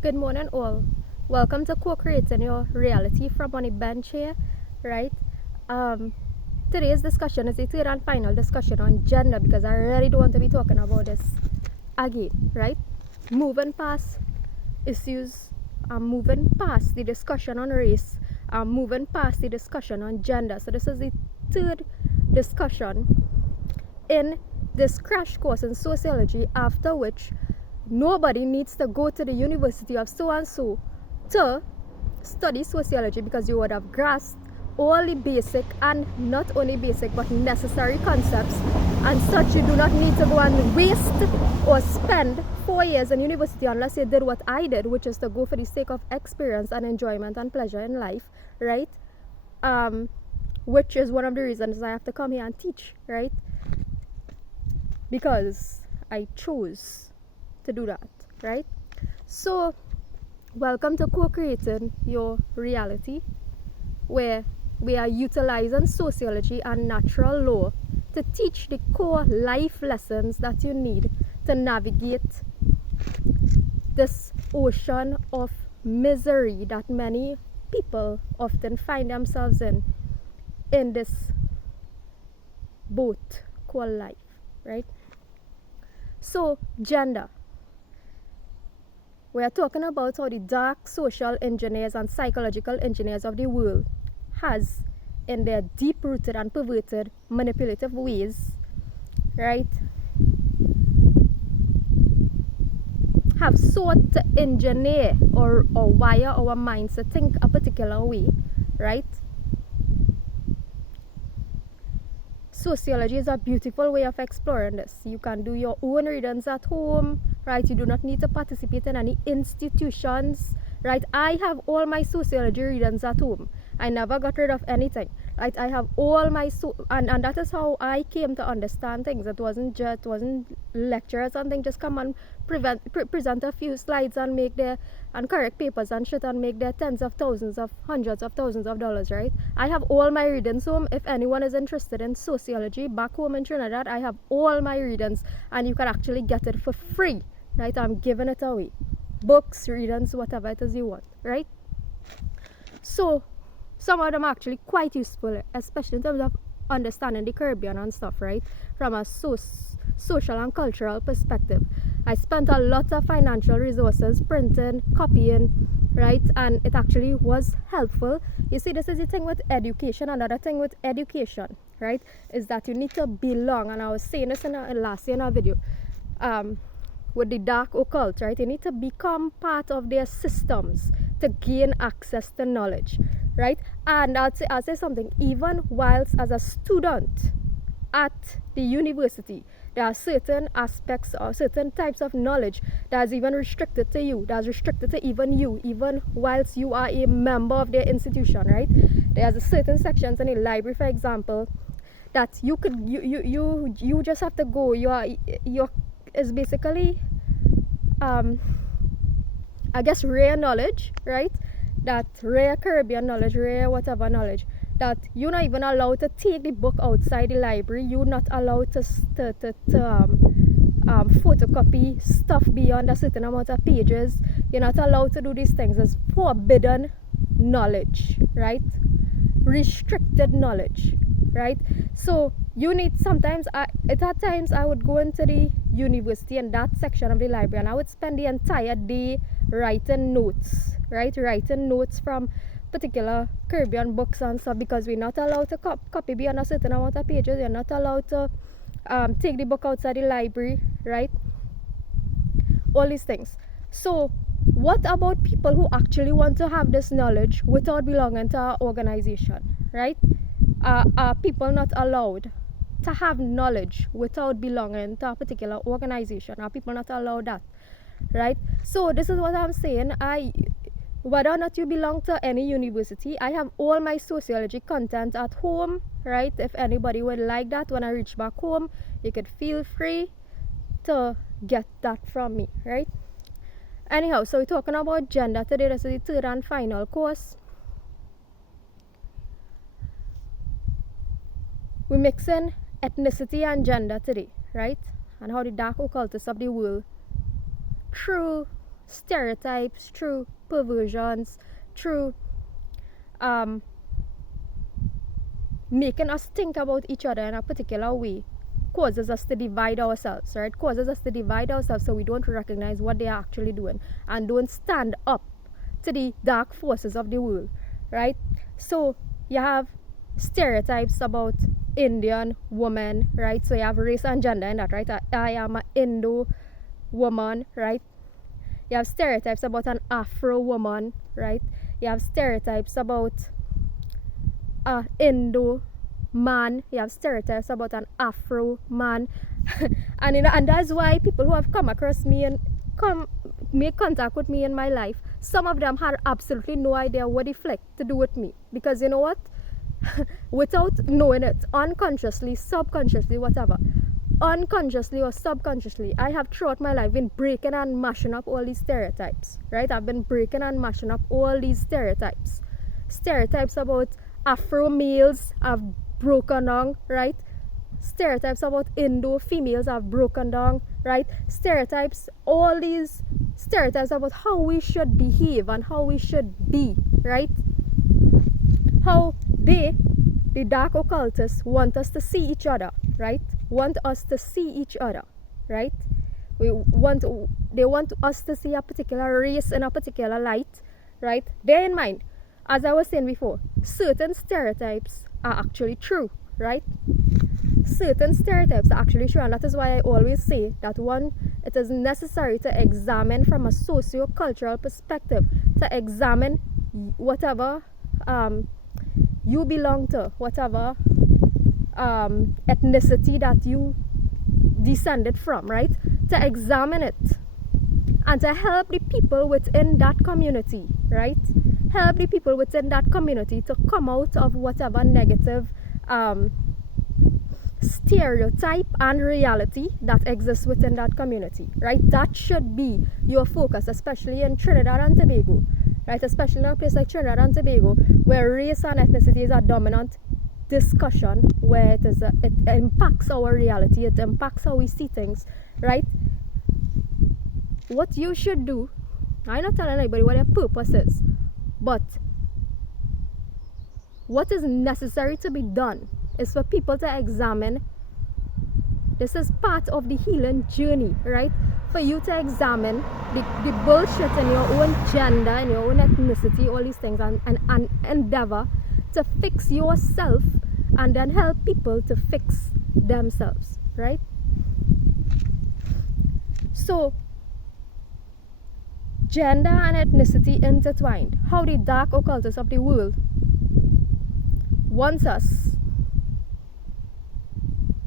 Good morning, all. Welcome to Co-Creating Your Reality from on the bench here, right? Today's discussion is the third and final discussion on gender because I really don't want to be talking about this again, right? Moving past issues, I'm moving past the discussion on race, I'm moving past the discussion on gender. So this is the third discussion in this crash course in sociology, after which nobody needs to go to the University of so and so to study sociology, because you would have grasped all the basic and not only basic but necessary concepts, and such. You do not need to go and waste or spend 4 years in university unless you did what I did, which is to go for the sake of experience and enjoyment and pleasure in life, right? Which is one of the reasons I have to come here and teach, right? Because I chose to do that, right? So welcome to Co-Creating Your Reality, where we are utilizing sociology and natural law to teach the core life lessons that you need to navigate this ocean of misery that many people often find themselves in this boat called life, right? So, gender. We are talking about how the dark social engineers and psychological engineers of the world has, in their deep-rooted and perverted manipulative ways, right, have sought to engineer or wire our minds to think a particular way, right? Sociology is a beautiful way of exploring this. You can do your own readings at home, right? You do not need to participate in any institutions, right? I have all my sociology readings at home. I never got rid of anything, right? I have all my and that is how I came to understand things. It wasn't lecture or something. Just come and present a few slides and make their and correct papers and shit and make their tens of thousands of hundreds of thousands of dollars, right? I have all my readings home. If anyone is interested in sociology back home in Trinidad, I have all my readings and you can actually get it for free, right? I'm giving it away. Books, readings, whatever it is you want, right? So some of them are actually quite useful, especially in terms of understanding the Caribbean and stuff, right? From a social and cultural perspective. I spent a lot of financial resources printing, copying, right? And it actually was helpful. You see, this is the thing with education. Another thing with education, right, is that you need to belong. And I was saying this last year in a video, with the dark occult, right? You need to become part of their systems to gain access to knowledge, right? And I'll say something. Even whilst as a student at the university, there are certain aspects or certain types of knowledge that's even restricted to you, that's restricted to even you, even whilst you are a member of their institution, right? There's a certain sections in a library, for example, that you just have to go. You're is basically I guess rare knowledge, right? That rare Caribbean knowledge, rare whatever knowledge, that you're not even allowed to take the book outside the library. You're not allowed to photocopy stuff beyond a certain amount of pages. You're not allowed to do these things. It's forbidden knowledge, right? Restricted knowledge, right? So you need at times I would go into the university in that section of the library and I would spend the entire day writing notes, right? Writing notes from particular Caribbean books and stuff, because we're not allowed to copy beyond a certain amount of pages. You're not allowed to take the book outside the library, right? All these things. So what about people who actually want to have this knowledge without belonging to our organization, right? Are people not allowed to have knowledge without belonging to a particular organization? Are people not allowed that, right? So this is what I'm saying. Whether or not you belong to any university, I have all my sociology content at home, right? If anybody would like that, when I reach back home, you could feel free to get that from me, right? Anyhow, so we're talking about gender today. This is the third and final course. We're mixing ethnicity and gender today, right? And how the dark occultists of the world, through stereotypes, through perversions, through making us think about each other in a particular way, causes us to divide ourselves, right? Causes us to divide ourselves so we don't recognize what they are actually doing and don't stand up to the dark forces of the world, right? So you have stereotypes about Indian woman, right? So you have race and gender in that, right? I am an Indo woman, right? You have stereotypes about an Afro woman, right? You have stereotypes about Indo man. You have stereotypes about an Afro man. and that's why people who have come across me and make contact with me in my life, some of them had absolutely no idea what the flick to do with me, because you know what, without knowing it, unconsciously, subconsciously, whatever, unconsciously or subconsciously, I have throughout my life been breaking and mashing up all these stereotypes, right? I've been breaking and mashing up all these stereotypes about Afro males I've broken down, right? Stereotypes about Indo females I've broken down, right? Stereotypes, all these stereotypes about how we should behave and how we should be, right? How the dark occultists want us to see each other, right? Want us to see each other, right? They want us to see a particular race in a particular light, right? Bear in mind, as I was saying before, certain stereotypes are actually true, right? Certain stereotypes are actually true, and that is why I always say that it is necessary to examine from a socio-cultural perspective, to examine whatever you belong to, whatever ethnicity that you descended from, right? To examine it and to help the people within that community, right? Help the people within that community to come out of whatever negative stereotype and reality that exists within that community, right? That should be your focus, especially in Trinidad and Tobago, right? Especially in a place like Trinidad and Tobago, where race and ethnicity is a dominant discussion, where it impacts our reality, it impacts how we see things, right? What you should do, I'm not telling anybody what their purpose is, but what is necessary to be done is for people to examine. This is part of the healing journey, right? For you to examine the bullshit in your own gender, in your own ethnicity, all these things, and endeavor to fix yourself and then help people to fix themselves, right? So, gender and ethnicity intertwined. How the dark occultists of the world wants us.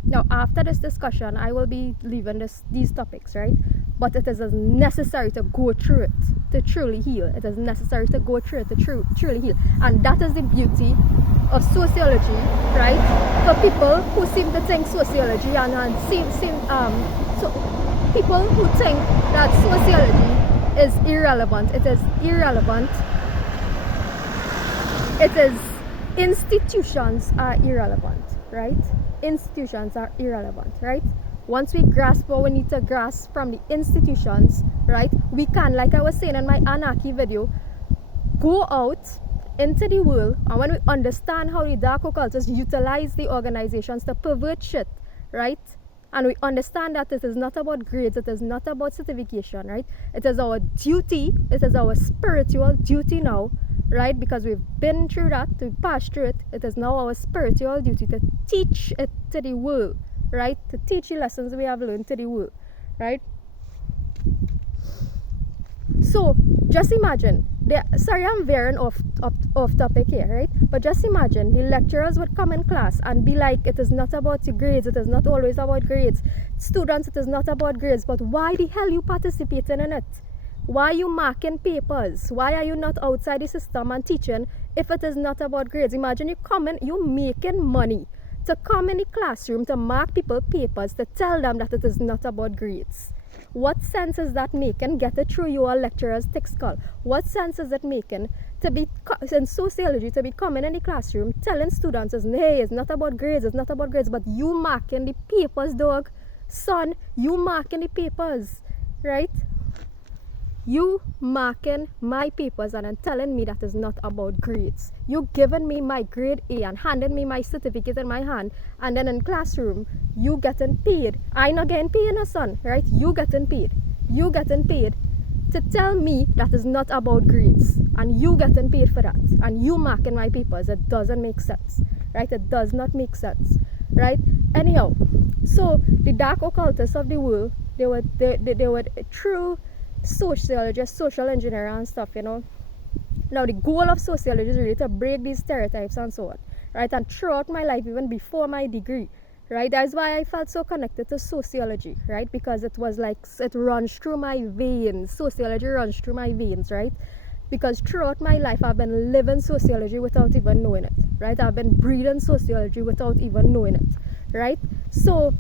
Now, after this discussion, I will be leaving these topics, right? But it is necessary to go through it to truly heal. It is necessary to go through it to truly heal. And that is the beauty of sociology, right? For people who seem to think sociology so people who think that sociology is irrelevant. It is irrelevant. It is institutions are irrelevant, right? Institutions are irrelevant, right? Once we grasp what we need to grasp from the institutions, right, we can, like I was saying in my anarchy video, go out into the world, and when we understand how the dark occultists utilize the organizations to pervert shit, right, and we understand that it is not about grades, it is not about certification, right, it is our duty, it is our spiritual duty now, right, because we've been through that, we've passed through it, it is now our spiritual duty to teach it to the world, right, to teach the lessons we have learned to the world, right. So just imagine, sorry I'm veering off topic here, right, but just imagine the lecturers would come in class and be like, it is not about your grades, it is not always about grades, students, it is not about grades, but why the hell you participating in it? Why are you marking papers? Why are you not outside the system and teaching if it is not about grades? Imagine you making money to come in the classroom to mark people papers, to tell them that it is not about grades. What sense is that making? Get it through your lecturer's thick skull. What sense is it making to be in sociology, to be coming in the classroom telling students, hey, it's not about grades, it's not about grades, but you marking the papers, dog. Son, you marking the papers, right? You marking my papers and then telling me that is not about grades. You giving me my grade A and handing me my certificate in my hand, and then in classroom, you getting paid. I not getting paid, no son, right? You getting paid. You getting paid to tell me that is not about grades, and you getting paid for that, and you marking my papers. It doesn't make sense, right? It does not make sense, right? Anyhow, so the dark occultists of the world, they were true sociologists, social engineering and stuff, you know. Now the goal of sociology is really to break these stereotypes and so on, right? And throughout my life, even before my degree, right, that's why I felt so connected to sociology, right? Because it was like, it runs through my veins. Sociology runs through my veins, right? Because throughout my life, I've been living sociology without even knowing it, right? I've been breathing sociology without even knowing it, right? So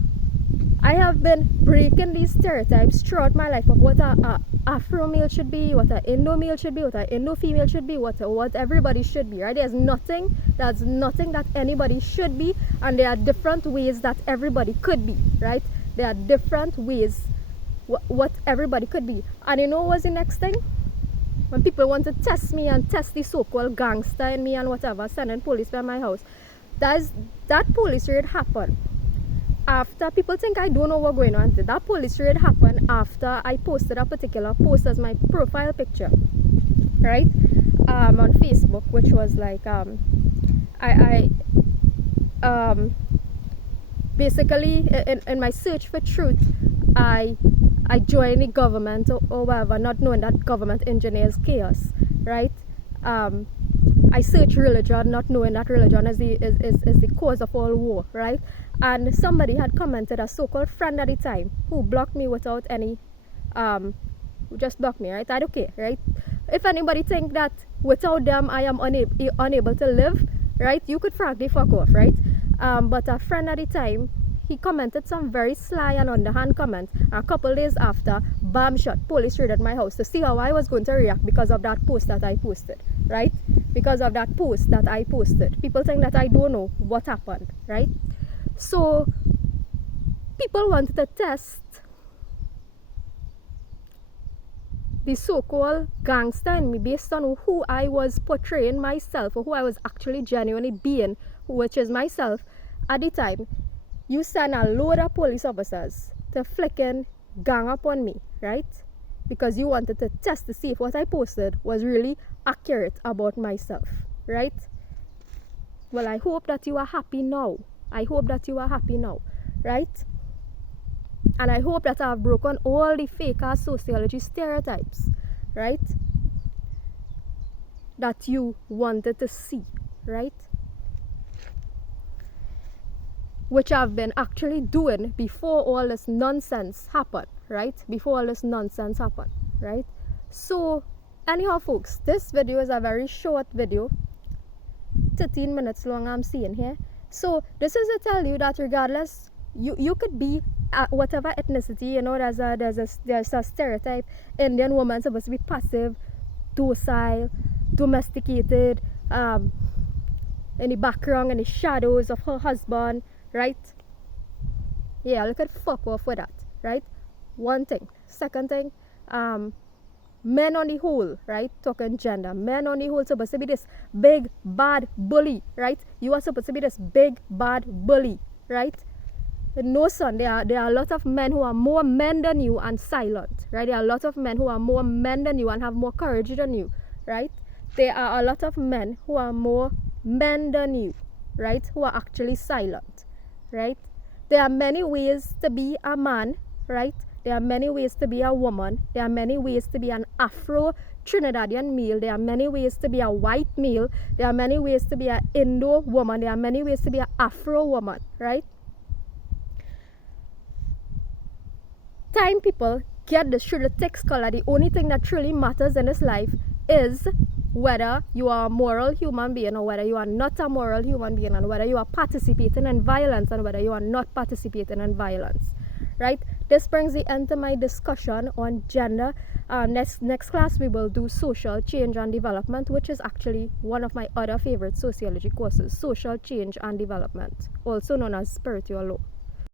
I have been breaking these stereotypes throughout my life of what a Afro male should be, what an Indo male should be, what an Indo female should be, what everybody should be, right? There's nothing that anybody should be, and there are different ways that everybody could be, right? There are different ways what everybody could be. And you know what's the next thing? When people want to test me and test the so-called gangster in me and whatever, sending police by my house, that police raid happened after. People think I don't know what's going on. That police raid happened after I posted a particular post as my profile picture, right, on Facebook, which was like I basically in my search for truth, I joined the government or whatever, not knowing that government engineers chaos, right? I search religion, not knowing that religion is the cause of all war, right? And somebody had commented, a so-called friend at the time, who blocked me without any, who just blocked me, right? I don't care, right? If anybody think that without them I am unable to live, right? You could frankly fuck off, right? But a friend at the time, he commented some very sly and underhand comment. A couple days after, bam shot, police raided my house to see how I was going to react because of that post that I posted, right? Because of that post that I posted. People think that I don't know what happened, right? So people wanted to test the so-called gangster in me based on who I was portraying myself, or who I was actually genuinely being, which is myself at the time. You send a load of police officers to flicking gang up on me, right? Because you wanted to test to see if what I posted was really accurate about myself, right? Well, I hope that you are happy now. I hope that you are happy now, right? And I hope that I've broken all the fake ass sociology stereotypes, right? That you wanted to see, right? Which I've been actually doing before all this nonsense happened, right? Before all this nonsense happened, right? So, anyhow, folks, this video is a very short video, 13 minutes long, I'm seeing here. So, this is to tell you that regardless, you could be whatever ethnicity, you know, there's a stereotype. Indian woman supposed to be passive, docile, domesticated, in the background, in the shadows of her husband, right? Yeah, you could fuck off with that, right? One thing. Second thing, men on the whole, right? Talking gender, men on the whole supposed to be this big bad bully, right? You are supposed to be this big bad bully, right? No, son, there are a lot of men who are more men than you and silent, right? There are a lot of men who are more men than you and have more courage than you, right? There are a lot of men who are more men than you, right? Who are actually silent, right? There are many ways to be a man, right? There are many ways to be a woman. There are many ways to be an Afro Trinidadian male. There are many ways to be a white male. There are many ways to be an Indo woman. There are many ways to be an Afro woman, right? Time people get this through the text color. The only thing that truly matters in this life is whether you are a moral human being or whether you are not a moral human being, and whether you are participating in violence and whether you are not participating in violence, right? This brings the end to my discussion on gender. Next class we will do social change and development, which is actually one of my other favorite sociology courses, social change and development, also known as spiritual law.